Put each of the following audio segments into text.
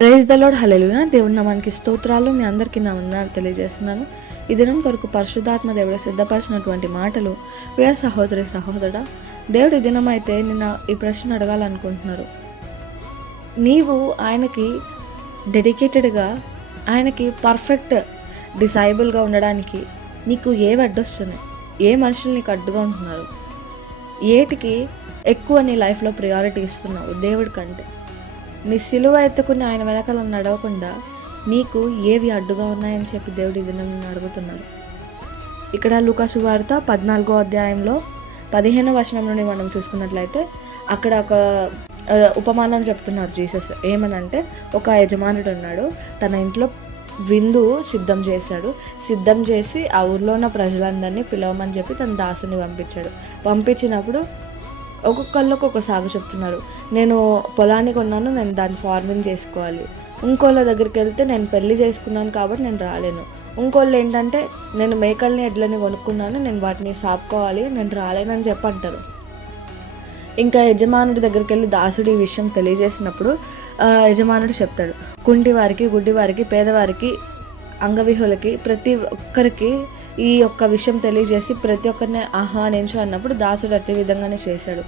Praise the lord. హల్లెలూయా. దేవుడి నామానికి స్తోత్రాలు. మీ అందరికీ నా వందనాలు తెలియజేస్తున్నాను. ఈ దినం కొరకు పరిశుద్ధాత్మ దేవుడు సిద్ధపరిచినటువంటి మాటలు. ప్రియ సహోదరి సహోదరుడా, దేవుడి దినం అయితే నిన్న ఈ ప్రశ్న అడగాలనుకుంటున్నారు. నీవు ఆయనకి డెడికేటెడ్గా, ఆయనకి పర్ఫెక్ట్ డిసైబుల్గా ఉండడానికి నీకు ఏవి అడ్డొస్తున్నాయి? ఏ మనుషులు నీకు అడ్డుగా ఉంటున్నారు? ఏటికి ఎక్కువ నీ లైఫ్లో ప్రియారిటీ ఇస్తున్నావు దేవుడి కంటే? నీ సిలువ ఎత్తుకుని ఆయన వెనకాల నడవకుండా నీకు ఏవి అడ్డుగా ఉన్నాయని చెప్పి దేవుడి దినం నిన్ను అడుగుతున్నాడు. ఇక్కడ లూకా సువార్త 14వ అధ్యాయంలో 15వ వచనం నుండి మనం చూసుకున్నట్లయితే అక్కడ ఒక ఉపమానం చెప్తున్నారు జీసస్. ఏమనంటే, ఒక యజమానుడు ఉన్నాడు, తన ఇంట్లో విందు సిద్ధం చేసి ఆ ఊర్లో ఉన్న ప్రజలందరినీ పిలవమని చెప్పి తన దాసుని పంపించినప్పుడు ఒక్కొక్కళ్ళు ఒక్కొక్క సాగు చెప్తున్నారు. నేను పొలాన్ని కొన్నాను, నేను దాన్ని ఫార్మింగ్ చేసుకోవాలి. ఇంకోళ్ళ దగ్గరికి వెళ్తే నేను పెళ్లి చేసుకున్నాను కాబట్టి నేను రాలేను. ఇంకోళ్ళు ఏంటంటే, నేను మేకల్ని ఎడ్లని కొనుక్కున్నాను, నేను వాటిని సాపుకోవాలి, నేను రాలేనని చెప్పి అంటారు. ఇంకా యజమానుడి దగ్గరికి వెళ్ళి దాసుడి ఈ విషయం తెలియజేసినప్పుడు యజమానుడు చెప్తాడు, కుంటి వారికి, గుడ్డి వారికి, పేదవారికి, అంగవిహులకి, ప్రతి ఒక్కరికి ఈ యొక్క విషయం తెలియజేసి ప్రతి ఒక్కరిని ఆహ్వానించు అన్నప్పుడు దాసుడు అట్టి విధంగానే చేశాడు.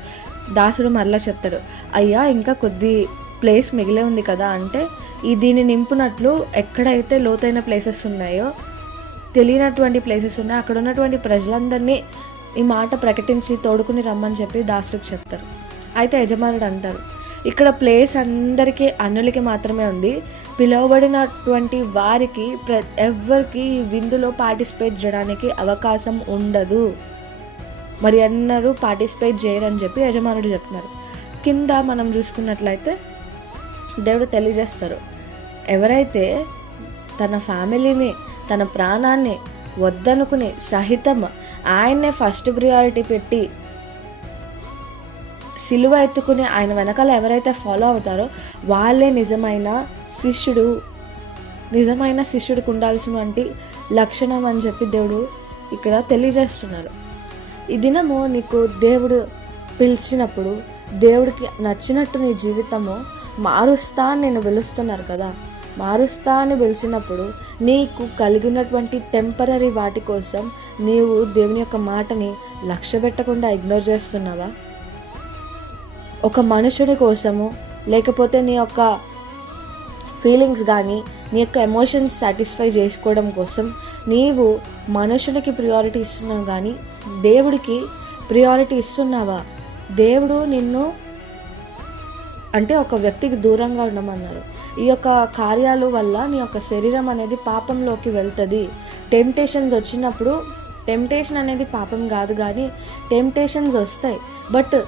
దాసుడు మరలా చెప్తాడు, అయ్యా ఇంకా కొద్ది ప్లేస్ మిగిలే ఉంది కదా అంటే, దీన్ని నింపునట్లు ఎక్కడైతే లోతైన ప్లేసెస్ ఉన్నాయో, తెలియనటువంటి ప్లేసెస్ ఉన్నాయో అక్కడ ఉన్నటువంటి ప్రజలందరినీ ఈ మాట ప్రకటించి తోడుకుని రమ్మని చెప్పి దాసుడికి చెప్తారు. అయితే యజమానుడు అంటారు, ఇక్కడ ప్లేస్ అందరికీ అన్యులకి మాత్రమే ఉంది, పిలువబడినటువంటి వారికి ఎవరికి ఈ విందులో పార్టిసిపేట్ చేయడానికి అవకాశం ఉండదు, మరి అందరూ పార్టిసిపేట్ చేయరని చెప్పి యజమానుడు చెప్తున్నారు. కింద మనం చూసుకున్నట్లయితే దేవుడు తెలియజేస్తారు, ఎవరైతే తన ఫ్యామిలీని, తన ప్రాణాన్ని వద్దనుకుని సహితం ఆయన్నే ఫస్ట్ ప్రియారిటీ పెట్టి సిలువ ఎత్తుకుని ఆయన వెనకాల ఎవరైతే ఫాలో అవుతారో వాళ్ళే నిజమైన శిష్యుడికి ఉండాల్సినటువంటి లక్షణం అని చెప్పి దేవుడు ఇక్కడ తెలియజేస్తున్నారు. ఈ దినము నీకు దేవుడు పిలిచినప్పుడు, దేవుడికి నచ్చినట్టు నీ జీవితము మారుస్తా అని నేను పిలుస్తున్నారు కదా, మారుస్తా అని పిలిచినప్పుడు నీకు కలిగినటువంటి టెంపరరీ వాటి కోసం నీవు దేవుని యొక్క మాటని లక్ష్య పెట్టకుండా ఇగ్నోర్ చేస్తున్నావా? ఒక మనుషుడి కోసము, లేకపోతే నీ యొక్క ఫీలింగ్స్ కానీ నీ యొక్క ఎమోషన్స్ సాటిస్ఫై చేసుకోవడం కోసం నీవు మనుషునికి ప్రియారిటీ ఇస్తున్నావు కానీ దేవుడికి ప్రియారిటీ ఇస్తున్నావా? దేవుడు నిన్ను అంటే ఒక వ్యక్తికి దూరంగా ఉండమన్నారు. ఈ యొక్క కార్యాల వల్ల నీ యొక్క శరీరం అనేది పాపంలోకి వెళ్తుంది. టెంప్టేషన్స్ వచ్చినప్పుడు, టెంప్టేషన్ అనేది పాపం కాదు కానీ టెంప్టేషన్స్ వస్తాయి, బట్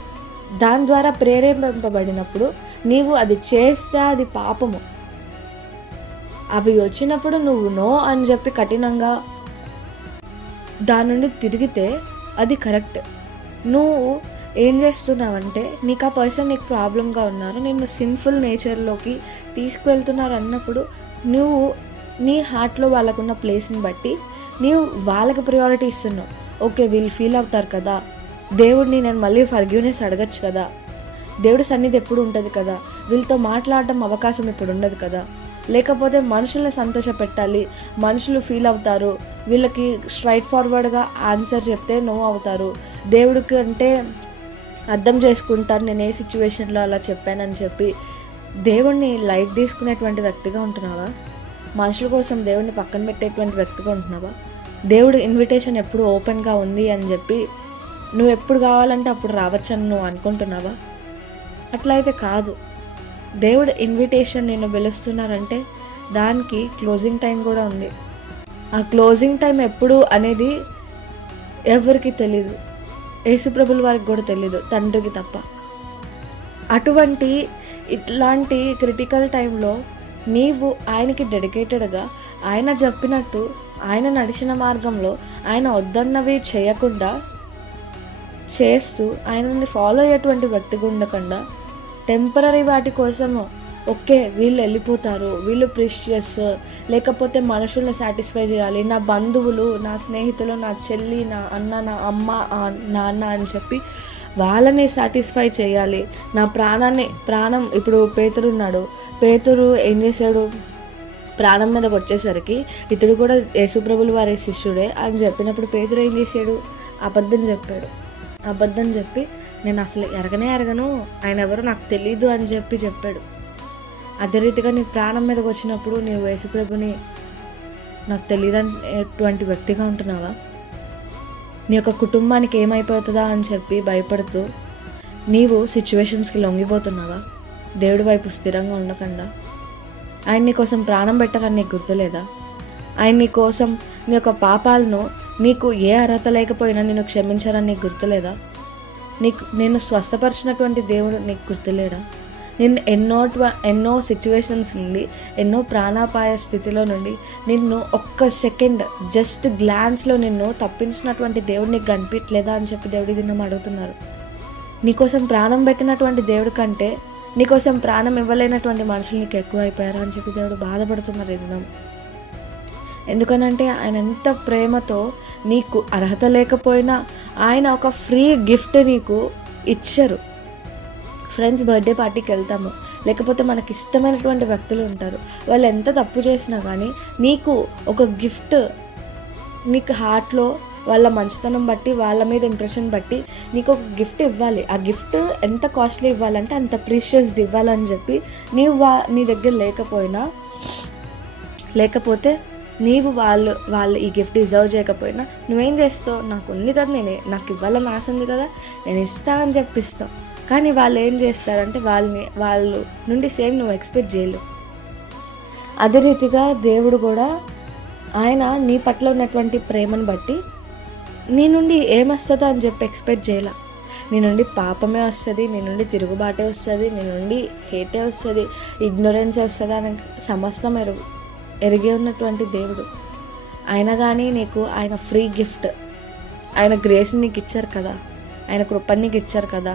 దాని ద్వారా ప్రేరేపింపబడినప్పుడు నీవు అది చేస్తే అది పాపము. అవి వచ్చినప్పుడు నువ్వు నో అని చెప్పి కఠినంగా దాని నుండి తిరిగితే అది కరెక్ట్. నువ్వు ఏం చేస్తున్నావంటే, నీకు ఆ పర్సన్ నీకు ప్రాబ్లంగా ఉన్నారు, నిన్ను సిన్ఫుల్ నేచర్లోకి తీసుకువెళ్తున్నారు అన్నప్పుడు నువ్వు నీ హార్ట్లో వాళ్ళకున్న ప్లేస్ని బట్టి నీవు వాళ్ళకి ప్రియారిటీ ఇస్తున్నావు. ఓకే, వీళ్ళు ఫీల్ అవుతారు కదా, దేవుడిని నేను మళ్ళీ ఫర్గివ్నెస్ అడగచ్చు కదా, దేవుడి సన్నిధి ఎప్పుడు ఉంటుంది కదా, వీళ్ళతో మాట్లాడడం అవకాశం ఇప్పుడు ఉండదు కదా, లేకపోతే మనుషుల్ని సంతోష పెట్టాలి, మనుషులు ఫీల్ అవుతారు, వీళ్ళకి స్ట్రైట్ ఫార్వర్డ్గా ఆన్సర్ చెప్తే నో అవుతారు, దేవుడికి అంటే అర్థం చేసుకుంటారు నేను ఏ సిచ్యువేషన్లో అలా చెప్పానని చెప్పి దేవుడిని లైట్ తీసుకునేటువంటి వ్యక్తిగా ఉంటున్నావా? మనుషుల కోసం దేవుడిని పక్కన పెట్టేటువంటి వ్యక్తిగా ఉంటున్నావా? దేవుడు ఇన్విటేషన్ ఎప్పుడు ఓపెన్గా ఉంది అని చెప్పి నువ్వు ఎప్పుడు కావాలంటే అప్పుడు రావచ్చని నువ్వు అనుకుంటున్నావా? అట్లయితే కాదు. దేవుడు ఇన్విటేషన్ నేను పిలుస్తున్నారంటే దానికి క్లోజింగ్ టైం కూడా ఉంది. ఆ క్లోజింగ్ టైం ఎప్పుడు అనేది ఎవరికి తెలీదు, యేసుప్రభుల వారికి కూడా తెలీదు, తండ్రికి తప్ప. ఇట్లాంటి క్రిటికల్ టైంలో నీవు ఆయనకి డెడికేటెడ్గా, ఆయన చెప్పినట్టు, ఆయన నడిచిన మార్గంలో ఆయన వద్దన్నవి చేయకుండా చేస్తూ ఆయనని ఫాలో అయ్యేటువంటి వ్యక్తిగా ఉండకుండా టెంపరరీ వాటి కోసము, ఓకే వీళ్ళు వెళ్ళిపోతారు, వీళ్ళు ప్రిషియస్, లేకపోతే మనుషుల్ని సాటిస్ఫై చేయాలి, నా బంధువులు, నా స్నేహితులు, నా చెల్లి, నా అన్న, నా అమ్మ, నాన్న అని చెప్పి వాళ్ళని సాటిస్ఫై చేయాలి. నా ప్రాణం ఇప్పుడు పేతురు ఉన్నాడు. పేతురు ఏం చేశాడు? ప్రాణం మీదకి వచ్చేసరికి ఇతడు కూడా యేసుప్రభులు వారి శిష్యుడే అని చెప్పినప్పుడు పేతురు ఏం చేశాడు? అబద్ధం చెప్పాడు. అబద్ధం చెప్పి నేను అసలు ఎరగను, ఆయన ఎవరో నాకు తెలీదు అని చెప్పాడు. అదే రీతిగా నీ ప్రాణం మీదకి వచ్చినప్పుడు నీవు యేసుప్రభుని నాకు తెలియదనేటువంటి వ్యక్తిగా ఉంటున్నావా? నీ యొక్క కుటుంబానికి ఏమైపోతుందా అని చెప్పి భయపడుతూ నీవు సిచ్యువేషన్స్కి లొంగిపోతున్నావా? దేవుడి వైపు స్థిరంగా ఉండకుండా ఆయన నీ కోసం ప్రాణం పెట్టారని నీకు గుర్తులేదా? ఆయన నీ కోసం నీ యొక్క పాపాలను నీకు ఏ అర్హత లేకపోయినా నేను క్షమించారని నీకు గుర్తులేదా? నేను స్వస్థపరిచినటువంటి దేవుడు నీకు గుర్తులేడా? నిన్ను ఎన్నో సిచ్యువేషన్స్ నుండి, ఎన్నో ప్రాణాపాయ స్థితిలో నుండి నిన్ను ఒక్క సెకండ్ జస్ట్ గ్లాన్స్లో నిన్ను తప్పించినటువంటి దేవుడు నీకు కనిపించలేదా అని చెప్పి దేవుడి దినం అడుగుతున్నారు. నీకోసం ప్రాణం పెట్టినటువంటి దేవుడి కంటే నీకోసం ప్రాణం ఇవ్వలేనటువంటి మనుషులు నీకు ఎక్కువ అయిపోయారా అని చెప్పి దేవుడు బాధపడుతున్నారు ఈ దినం. ఎందుకనంటే ఆయన ఎంత ప్రేమతో నీకు అర్హత లేకపోయినా ఆయన ఒక ఫ్రీ గిఫ్ట్ నీకు ఇచ్చారు. ఫ్రెండ్స్ బర్త్డే పార్టీకి వెళ్తాము, లేకపోతే మనకి ఇష్టమైనటువంటి వ్యక్తులు ఉంటారు. వాళ్ళు ఎంత తప్పు చేసినా కానీ నీకు ఒక గిఫ్ట్, నీకు హార్ట్లో వాళ్ళ మంచితనం బట్టి, వాళ్ళ మీద ఇంప్రెషన్ బట్టి నీకు ఒక గిఫ్ట్ ఇవ్వాలి. ఆ గిఫ్ట్ ఎంత కాస్ట్లీ ఇవ్వాలంటే అంత ప్రీషియస్ది ఇవ్వాలని చెప్పి నీ దగ్గర లేకపోతే నీవు వాళ్ళు ఈ గిఫ్ట్ డిజర్వ్ చేయకపోయినా నువ్వేం చేస్తావు? నాకు ఉంది కదా, నాకు ఇవ్వాలని ఆశ ఉంది కదా, నేను ఇస్తా అని చెప్పిస్తావు. కానీ వాళ్ళు ఏం చేస్తారంటే వాళ్ళు నుండి సేమ్ నువ్వు ఎక్స్పెక్ట్ చేయలేవు. అదే రీతిగా దేవుడు కూడా ఆయన నీ పట్ల ఉన్నటువంటి ప్రేమను బట్టి నీ నుండి ఏమొస్తుందో అని చెప్పి ఎక్స్పెక్ట్ చేయాల. నీ నుండి పాపమే వస్తుంది, నీ నుండి తిరుగుబాటే వస్తుంది, నీ నుండి హేటే వస్తుంది, ఇగ్నోరెన్సే వస్తుంది అని సమస్తం ఎరిగే ఉన్నటువంటి దేవుడు. అయినా కానీ నీకు ఆయన ఫ్రీ గిఫ్ట్, ఆయన గ్రేస్ నీకు ఇచ్చారు కదా, ఆయన కృపని నీకు ఇచ్చారు కదా.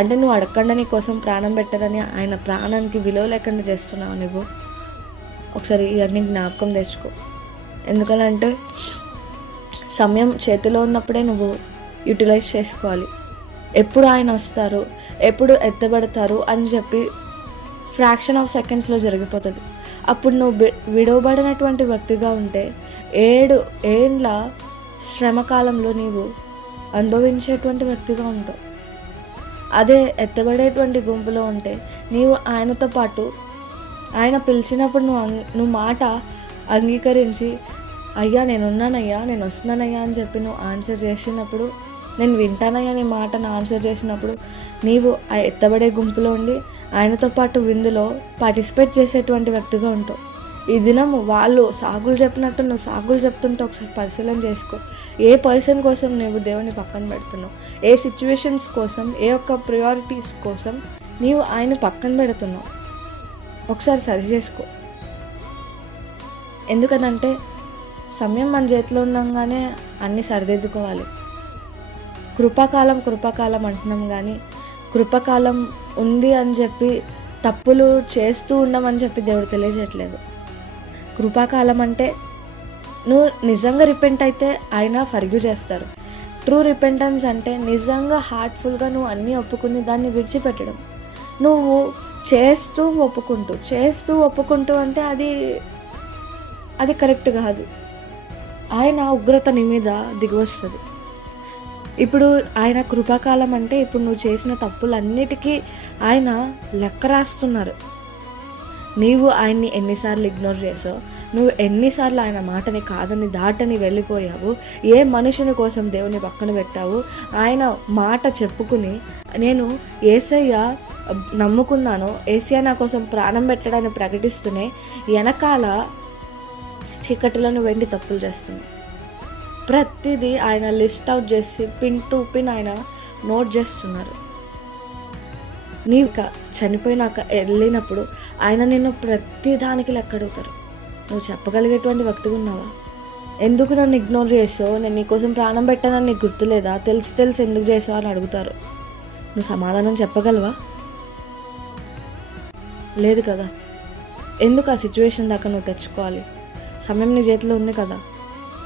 అంటే నువ్వు అడగకుండా నీ కోసం ప్రాణం పెట్టారని ఆయన ప్రాణానికి విలువ లేకుండా చేస్తున్నావు. నువ్వు ఒకసారి ఇవన్నీ జ్ఞాపకం తెచ్చుకో. ఎందుకనంటే సమయం చేతిలో ఉన్నప్పుడే నువ్వు యూటిలైజ్ చేసుకోవాలి. ఎప్పుడు ఆయన వస్తారు, ఎప్పుడు ఎత్తబడతారు అని చెప్పి ఫ్రాక్షన్ ఆఫ్ సెకండ్స్లో జరిగిపోతుంది. అప్పుడు నువ్వు విడవబడినటువంటి వ్యక్తిగా ఉంటే 7 ఏండ్ల శ్రమకాలంలో నీవు అనుభవించేటువంటి వ్యక్తిగా ఉంటావు. అదే ఎత్తబడేటువంటి గుంపులో ఉంటే నీవు ఆయనతో పాటు ఆయన పిలిచినప్పుడు నువ్వు మాట అంగీకరించి అయ్యా నేనున్నానయ్యా, నేను వస్తున్నానయ్యా అని చెప్పి నువ్వు ఆన్సర్ చేసినప్పుడు, నేను వింటానయ్యా నీ మాటను ఆన్సర్ చేసినప్పుడు నీవు ఆ ఎత్తబడే గుంపులో ఉండి ఆయనతో పాటు విందులో పార్టిసిపేట్ చేసేటువంటి వ్యక్తిగా ఉంటావు. ఈ దినము వాళ్ళు సాగులు చెప్పినట్టు నువ్వు సాగులు చెప్తుంటే ఒకసారి పరిశీలన చేసుకో. ఏ పర్సన్ కోసం నువ్వు దేవుని పక్కన పెడుతున్నావు, ఏ సిచ్యువేషన్స్ కోసం, ఏ ఒక్క ప్రయారిటీస్ కోసం నీవు ఆయన పక్కన పెడుతున్నావు, ఒకసారి సరి చేసుకో. ఎందుకనంటే సమయం మన చేతిలో ఉండగానే అన్నీ సరిదిద్దుకోవాలి. కృపాకాలం అంటున్నాం కానీ కృపాకాలం ఉంది అని చెప్పి తప్పులు చేస్తూ ఉండమని చెప్పి దేవుడు తెలియజేయట్లేదు. కృపాకాలం అంటే నువ్వు నిజంగా రిపెంట్ అయితే ఆయన ఫర్గివ్ చేస్తారు. ట్రూ రిపెంటెన్స్ అంటే నిజంగా హార్ట్ఫుల్గా నువ్వు అన్నీ ఒప్పుకుని దాన్ని విడిచిపెట్టడం. నువ్వు చేస్తూ ఒప్పుకుంటూ అంటే అది కరెక్ట్ కాదు. ఆయన ఉగ్రత నీ మీద దిగివస్తుంది. ఇప్పుడు ఆయన కృపాకాలం అంటే ఇప్పుడు నువ్వు చేసిన తప్పులన్నిటికీ ఆయన లెక్క రాస్తున్నారు. నీవు ఆయన్ని ఎన్నిసార్లు ఇగ్నోర్ చేసావు, నువ్వు ఎన్నిసార్లు ఆయన మాటని కాదని దాటని వెళ్ళిపోయావు, ఏ మనుషుని కోసం దేవుని పక్కన పెట్టావు. ఆయన మాట చెప్పుకుని నేను యేసయ్య నమ్ముకున్నాను, యేసయ్య నా కోసం ప్రాణం పెట్టడాన్ని ప్రకటిస్తూనే వెనకాల చీకటిలో నువ్వు వెండి తప్పులు చేస్తున్నావు. ప్రతిదీ ఆయన లిస్ట్ అవుట్ చేసి పిన్ టు పిన్ ఆయన నోట్ చేస్తున్నారు. నీవు చనిపోయినాక వెళ్ళినప్పుడు ఆయన నిన్ను ప్రతి దానికి లెక్క అడుగుతారు. నువ్వు చెప్పగలిగేటువంటి వ్యక్తిగా ఉన్నావా? ఎందుకు నన్ను ఇగ్నోర్ చేసావు, నేను నీకోసం ప్రాణం పెట్టానని నీకు గుర్తులేదా, తెలిసి ఎందుకు చేసావు అని అడుగుతారు. నువ్వు సమాధానం చెప్పగలవా? లేదు కదా. ఎందుకు ఆ సిచ్యువేషన్ దాకా నువ్వు తెచ్చుకోవాలి? సమయం నీ చేతిలో ఉంది కదా,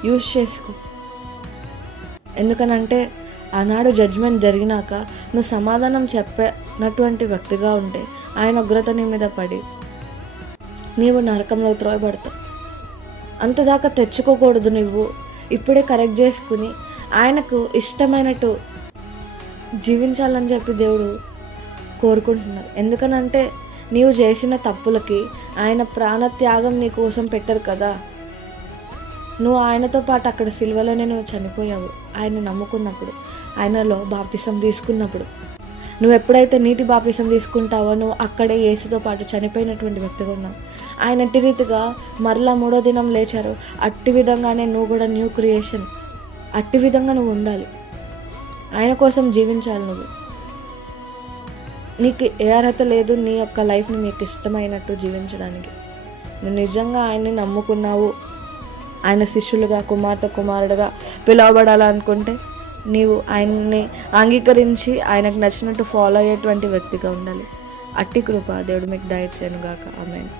యూజ్ చేసుకో. ఎందుకనంటే ఆనాడు జడ్జ్మెంట్ జరిగినాక నువ్వు సమాధానం చెప్పినటువంటి వ్యక్తిగా ఉంటే ఆయన ఉగ్రత నీ మీద పడి నీవు నరకంలో త్రోయబడతావు. అంతదాకా తెచ్చుకోకూడదు. నువ్వు ఇప్పుడే కరెక్ట్ చేసుకుని ఆయనకు ఇష్టమైనట్టు జీవించాలని చెప్పి దేవుడు కోరుకుంటున్నారు. ఎందుకనంటే నీవు చేసిన తప్పులకి ఆయన ప్రాణత్యాగం నీ కోసం పెట్టరు కదా. నువ్వు ఆయనతో పాటు అక్కడ సిలువలోనే నువ్వు చనిపోయావు. ఆయన నమ్ముకున్నప్పుడు, ఆయనలో బాప్తిసం తీసుకున్నప్పుడు. నువ్వు ఎప్పుడైతే నీటి బాప్తిసం తీసుకుంటావో నువ్వు అక్కడే యేసుతో పాటు చనిపోయినటువంటి వ్యక్తిగా ఉన్నావు. ఆయన అట్టి రీతిగా మరలా 3వ దినం లేచారు. అట్టి విధంగానే నువ్వు కూడా న్యూ క్రియేషన్. అట్టి విధంగా నువ్వు ఉండాలి. ఆయన కోసం జీవించాలి. నీకు ఏ అర్హత లేదు నీ యొక్క లైఫ్ని మీకు ఇష్టమైనట్టు జీవించడానికి. నువ్వు నిజంగా ఆయన్ని నమ్ముకున్నావు, ఆయన శిష్యులుగా, కుమారుడుగా పిలువబడాలనుకుంటే నీవు ఆయన్ని అంగీకరించి ఆయనకు నచ్చినట్టు ఫాలో అయ్యేటువంటి వ్యక్తిగా ఉండాలి. అట్టి కృప దేవుడు మీకు దయచేయను గాక. ఆమేన్.